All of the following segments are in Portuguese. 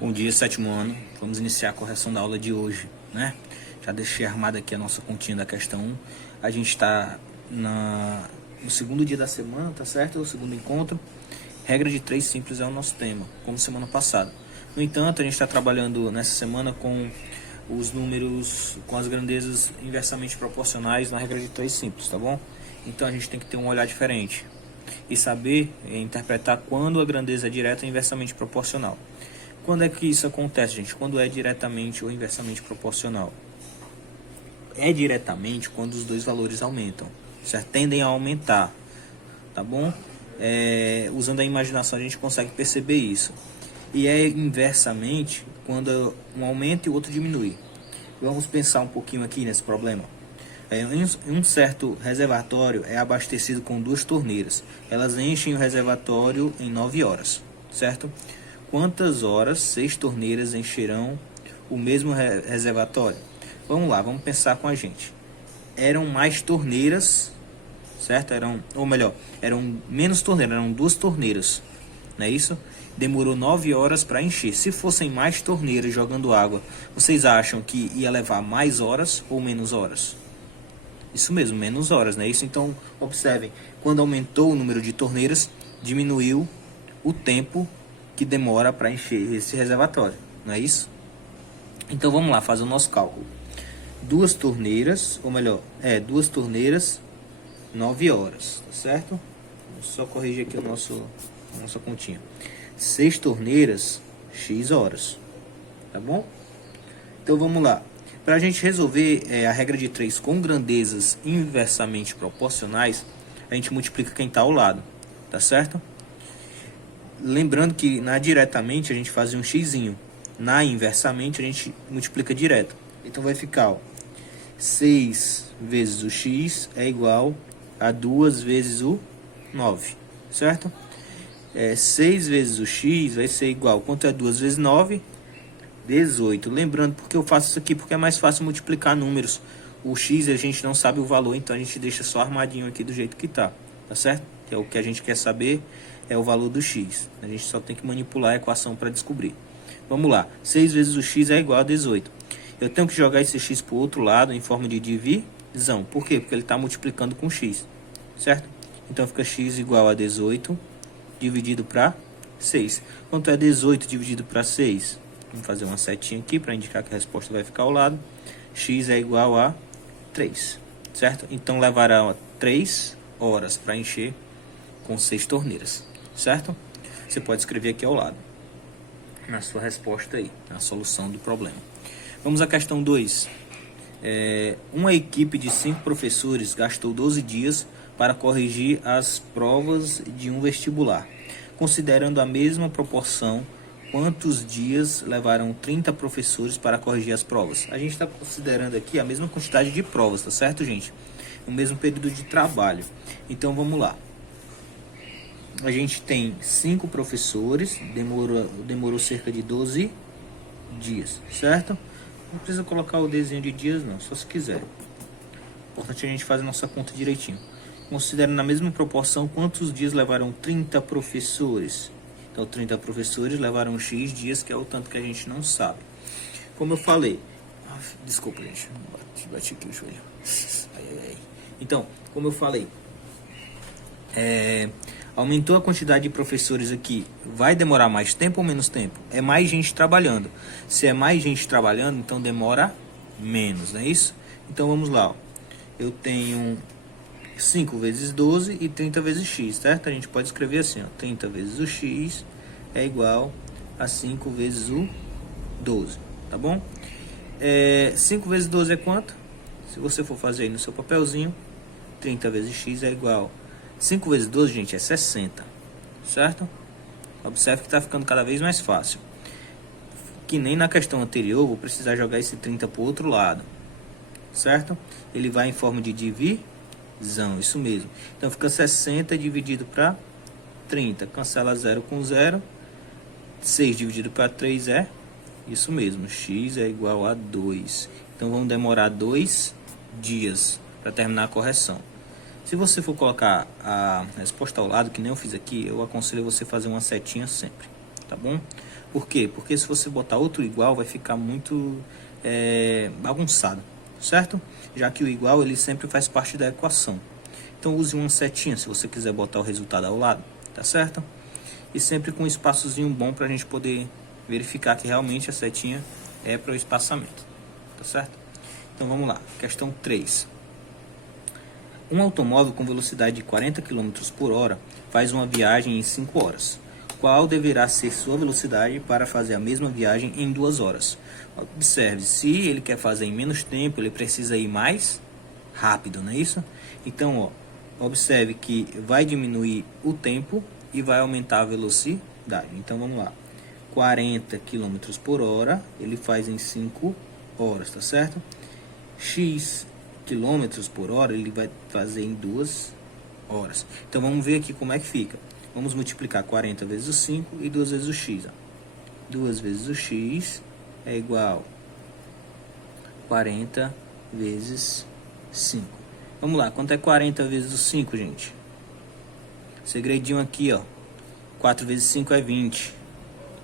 Bom dia, sétimo ano. Vamos iniciar a correção da aula de hoje, né? Já deixei armada aqui a nossa continha da questão 1. A gente está no segundo dia da semana, tá certo? O segundo encontro. Regra de 3 simples é o nosso tema, como semana passada. No entanto, a gente está trabalhando nessa semana com os números, com as grandezas inversamente proporcionais na regra de 3 simples, tá bom? Então a gente tem que ter um olhar diferente e saber interpretar quando a grandeza é direta e inversamente proporcional. Quando é que isso acontece, gente? Quando é diretamente ou inversamente proporcional? É diretamente quando os dois valores aumentam, certo? Tendem a aumentar, tá bom? Usando a imaginação a gente consegue perceber isso. E é inversamente quando um aumenta e o outro diminui. Vamos pensar um pouquinho aqui nesse problema. Um certo reservatório é abastecido com 2 torneiras. Elas enchem o reservatório em 9 horas, certo? Quantas horas 6 torneiras encherão o mesmo reservatório? Vamos lá, vamos pensar com a gente. Eram mais torneiras, certo? Eram menos torneiras, eram 2 torneiras, não é isso? Demorou 9 horas para encher. Se fossem mais torneiras jogando água, vocês acham que ia levar mais horas ou menos horas? Isso mesmo, menos horas, não é isso? Então, observem, quando aumentou o número de torneiras, diminuiu o tempo que demora para encher esse reservatório, não é isso? Então vamos lá, fazer o nosso cálculo. 2 torneiras, 2 torneiras, 9 horas, tá certo? Vou só corrigir aqui a nossa continha. 6 torneiras, x horas, tá bom? Então vamos lá. Para a gente resolver a regra de 3 com grandezas inversamente proporcionais, a gente multiplica quem está ao lado, tá certo? Lembrando que na diretamente a gente faz um xzinho, na inversamente a gente multiplica direto. Então vai ficar 6 vezes o x é igual a 2 vezes o 9, certo? 6 vezes o x vai ser igual, quanto é 2 vezes 9? 18. Lembrando, porque eu faço isso aqui, porque é mais fácil multiplicar números. O x a gente não sabe o valor, então a gente deixa só armadinho aqui do jeito que tá certo? Que é o que a gente quer saber, é o valor do x. A gente só tem que manipular a equação para descobrir. Vamos lá, 6 vezes o x é igual a 18. Eu tenho que jogar esse x para o outro lado em forma de divisão. Por quê? Porque ele está multiplicando com x, certo? Então fica x igual a 18 dividido para 6. Quanto é 18 dividido para 6? Vamos fazer uma setinha aqui para indicar que a resposta vai ficar ao lado. X é igual a 3, certo? Então levará 3 horas para encher com 6 torneiras, certo? Você pode escrever aqui ao lado, na sua resposta aí, na solução do problema. Vamos à questão 2. Uma equipe de 5 professores gastou 12 dias para corrigir as provas de um vestibular. Considerando a mesma proporção, quantos dias levaram 30 professores para corrigir as provas? A gente está considerando aqui a mesma quantidade de provas, tá certo, gente? O mesmo período de trabalho. Então, vamos lá. A gente tem 5 professores, demorou cerca de 12 dias, certo? Não precisa colocar o desenho de dias, não, só se quiser. O importante é a gente fazer a nossa conta direitinho. Considerando na mesma proporção, quantos dias levaram 30 professores? Então, 30 professores levaram X dias, que é o tanto que a gente não sabe. Como eu falei... Desculpa, gente. Bati aqui o joelho. Então, como eu falei... aumentou a quantidade de professores aqui. Vai demorar mais tempo ou menos tempo? É mais gente trabalhando. Se é mais gente trabalhando, então demora menos, não é isso? Então, vamos lá. Eu tenho 5 vezes 12 e 30 vezes x, certo? A gente pode escrever assim, 30 vezes o x é igual a 5 vezes o 12, tá bom? 5 vezes 12 é quanto? Se você for fazer aí no seu papelzinho, 30 vezes x é igual... 5 vezes 12, gente, é 60, certo? Observe que está ficando cada vez mais fácil. Que nem na questão anterior, vou precisar jogar esse 30 para o outro lado, certo? Ele vai em forma de divisão, isso mesmo. Então fica 60 dividido para 30, cancela 0 com 0. 6 dividido para 3 é isso mesmo, x é igual a 2. Então vamos demorar 2 dias para terminar a correção. Se você for colocar a resposta ao lado, que nem eu fiz aqui, eu aconselho você fazer uma setinha sempre, tá bom? Por quê? Porque se você botar outro igual, vai ficar muito bagunçado, certo? Já que o igual, ele sempre faz parte da equação. Então, use uma setinha se você quiser botar o resultado ao lado, tá certo? E sempre com um espaçozinho bom para a gente poder verificar que realmente a setinha é para o espaçamento, tá certo? Então, vamos lá. Questão 3. Um automóvel com velocidade de 40 km por hora faz uma viagem em 5 horas. Qual deverá ser sua velocidade para fazer a mesma viagem em 2 horas? Observe, se ele quer fazer em menos tempo, ele precisa ir mais rápido, não é isso? Então, observe que vai diminuir o tempo e vai aumentar a velocidade. Então, vamos lá. 40 km por hora, ele faz em 5 horas, tá certo? X quilômetros por hora, ele vai fazer em 2 horas. Então, vamos ver aqui como é que fica. Vamos multiplicar 40 vezes o 5 e 2 vezes o x. 2 vezes o x é igual a 40 vezes 5. Vamos lá, quanto é 40 vezes o 5, gente? Segredinho aqui, ó. 4 vezes 5 é 20,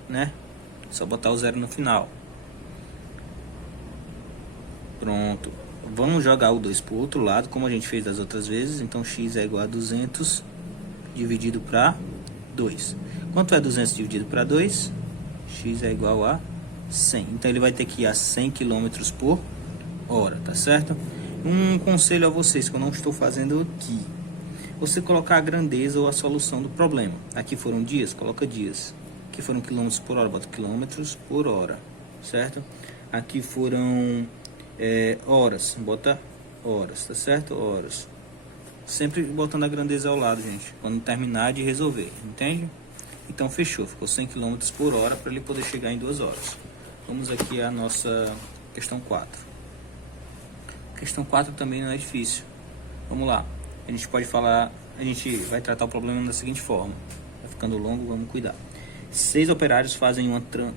né? Só botar o zero no final. Pronto. Vamos jogar o 2 para o outro lado, como a gente fez das outras vezes. Então, x é igual a 200 dividido para 2. Quanto é 200 dividido para 2? X é igual a 100. Então, ele vai ter que ir a 100 km por hora, tá certo? Um conselho a vocês que eu não estou fazendo aqui. Você colocar a grandeza ou a solução do problema. Aqui foram dias, coloca dias. Aqui foram quilômetros por hora, bota quilômetros por hora, certo? Aqui foram horas, bota horas, tá certo? Horas. Sempre botando a grandeza ao lado, gente, quando terminar de resolver, entende? Então fechou, ficou 100 km por hora para ele poder chegar em 2 horas. Vamos aqui à nossa questão 4. Questão 4 também não é difícil. Vamos lá, a gente pode falar, a gente vai tratar o problema da seguinte forma. Vai ficando longo, vamos cuidar. 6 operários fazem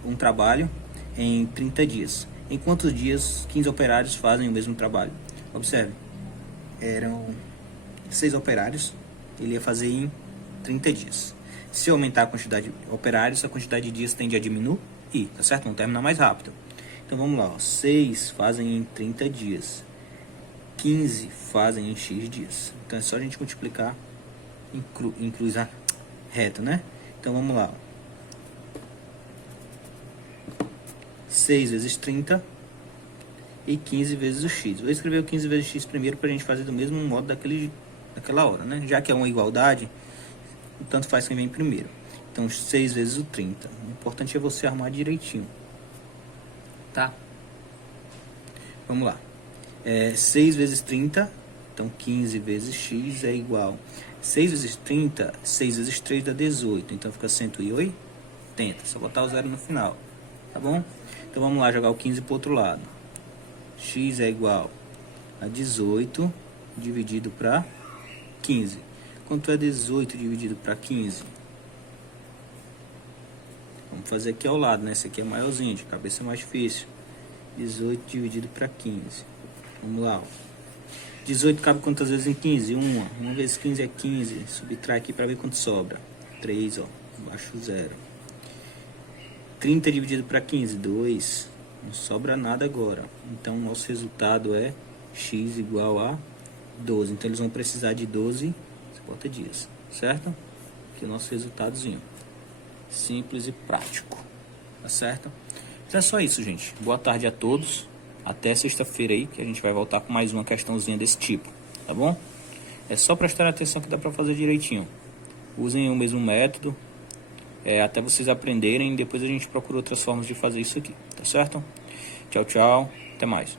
um trabalho em 30 dias. Em quantos dias 15 operários fazem o mesmo trabalho? Observe, eram 6 operários, ele ia fazer em 30 dias. Se aumentar a quantidade de operários, a quantidade de dias tende a diminuir, tá certo? Vamos terminar mais rápido. Então vamos lá, 6 fazem em 30 dias, 15 fazem em x dias. Então é só a gente multiplicar, inclui a reta, né? Então vamos lá. 6 vezes 30 e 15 vezes o x. Vou escrever o 15 vezes x primeiro para a gente fazer do mesmo modo daquela hora, né? Já que é uma igualdade, tanto faz quem vem primeiro. Então 6 vezes o 30. O importante é você armar direitinho, tá? Vamos lá. 6 vezes 30, então 15 vezes x é igual. 6 vezes 30, 6 vezes 3 dá 18, então fica 180. Só botar o zero no final, tá bom? Então vamos lá jogar o 15 para o outro lado. X é igual a 18 dividido para 15. Quanto é 18 dividido para 15? Vamos fazer aqui ao lado, né? Esse aqui é maiorzinho, de cabeça é mais difícil. 18 dividido para 15. Vamos lá. 18 cabe quantas vezes em 15? 1 vezes 15 é 15. Subtrai aqui para ver quanto sobra. 3, ó. Abaixo 0. 30 dividido para 15, 2. Não sobra nada agora. Então, nosso resultado é x igual a 12. Então, eles vão precisar de 12, você bota dias, certo? Aqui é o nosso resultadozinho. Simples e prático, tá certo? Então é só isso, gente. Boa tarde a todos. Até sexta-feira aí, que a gente vai voltar com mais uma questãozinha desse tipo, tá bom? É só prestar atenção que dá pra fazer direitinho. Usem o mesmo método. Até vocês aprenderem, depois a gente procura outras formas de fazer isso aqui, tá certo? Tchau, tchau, até mais.